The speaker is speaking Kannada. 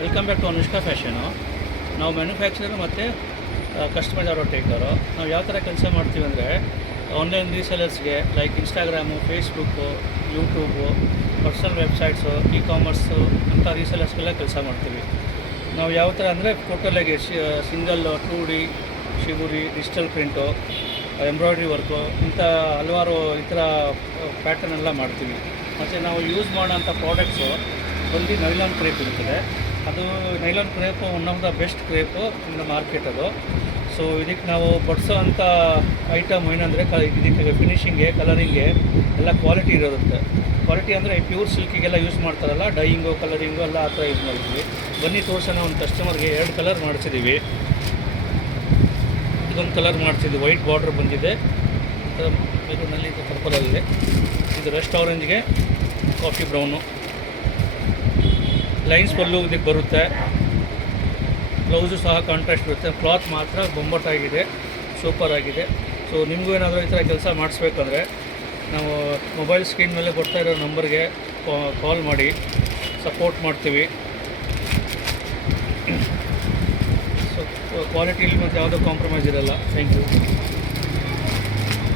Welcome back to Anushka fashion. ನಾವು ಮ್ಯಾನುಫ್ಯಾಕ್ಚರರ್ ಮತ್ತು ಕಸ್ಟಮೈಸ್ ಆರೋ ಟೇಕರು. ನಾವು ಯಾವ ಥರ ಕೆಲಸ ಮಾಡ್ತೀವಿ ಅಂದರೆ, ಆನ್ಲೈನ್ ರೀಸೆಲರ್ಸ್ಗೆ like Instagram, Facebook, YouTube, personal websites, ecommerce ಅಂಥ ರೀಸೆಲರ್ಸ್ಗೆಲ್ಲ ಕೆಲಸ ಮಾಡ್ತೀವಿ. ನಾವು ಯಾವ ಥರ ಅಂದರೆ ಟೋಟಲಾಗಿ ಸಿಂಗಲ್ 2D, ಶಿಗುರಿ, ಡಿಜಿಟಲ್ ಪ್ರಿಂಟು, ಎಂಬ್ರಾಯ್ಡ್ರಿ ವರ್ಕು ಇಂಥ ಹಲವಾರು ಈ ಥರ ಪ್ಯಾಟರ್ನೆಲ್ಲ ಮಾಡ್ತೀವಿ. ಮತ್ತು ನಾವು ಯೂಸ್ ಮಾಡೋಂಥ ಪ್ರಾಡಕ್ಟ್ಸು ಬಂದು ನೈಲಾನ್ ಕ್ರೇಪ್ ಇರ್ತದೆ. ಅದು nylon crepe one of the best crepe in the market ಅದು. ಸೊ ಇದಕ್ಕೆ ನಾವು ಬಡಿಸೋ ಅಂಥ ಐಟಮ್ ಏನಂದರೆ ಇದಕ್ಕೆ ಫಿನಿಷಿಂಗ್ಗೆ, ಕಲರಿಂಗ್ಗೆ ಎಲ್ಲ ಕ್ವಾಲಿಟಿ ಇರುತ್ತೆ. ಕ್ವಾಲಿಟಿ ಅಂದರೆ ಪ್ಯೂರ್ ಸಿಲ್ಕಿಗೆಲ್ಲ ಯೂಸ್ ಮಾಡ್ತಾರಲ್ಲ, ಡೈಯಿಂಗು, ಕಲರಿಂಗು ಎಲ್ಲ ಆ ಥರ ಯೂಸ್ ಮಾಡ್ತೀವಿ. ಬನ್ನಿ ತೋರಿಸೋಣ. ಒಂದು ಕಸ್ಟಮರ್ಗೆ 2 ಕಲರ್ ಮಾಡಿಸಿದ್ದೀವಿ. ಇದೊಂದು ಕಲರ್ ಮಾಡಿಸಿದ್ವಿ, ವೈಟ್ ಬಾರ್ಡ್ರ್ ಬಂದಿದೆ, ಮೆರೂನಲ್ಲಿ ಪರ್ಪಲಲ್ಲಿದೆ. ಇದು ರೆಸ್ಟ್ ಆರೆಂಜ್ಗೆ ಕಾಫಿ ಬ್ರೌನು. ಲೈನ್ಸ್ ಪಲ್ಲು ಇದಕ್ಕೆ ಬರುತ್ತೆ. ಬ್ಲೌಸು ಸಹ ಕಾಂಟ್ರಾಸ್ಟ್ ಇರುತ್ತೆ. ಕ್ಲಾತ್ ಮಾತ್ರ ಬೊಂಬಟ್ಟಾಗಿದೆ, ಸೂಪರ್ ಆಗಿದೆ. ಸೊ ನಿಮಗೂ ಏನಾದರೂ ಈ ಥರ ಕೆಲಸ ಮಾಡಿಸ್ಬೇಕಂದ್ರೆ ನಾವು ಮೊಬೈಲ್ ಸ್ಕ್ರೀನ್ ಮೇಲೆ ಬರ್ತಾ ಇರೋ ನಂಬರ್ಗೆ ಕಾಲ್ ಮಾಡಿ ಸಪೋರ್ಟ್ ಮಾಡ್ತೀವಿ. ಸೊ ಕ್ವಾಲಿಟಿಲಿ ಮತ್ತು ಯಾವುದೋ ಕಾಂಪ್ರಮೈಸ್ ಇರಲ್ಲ. Thank you.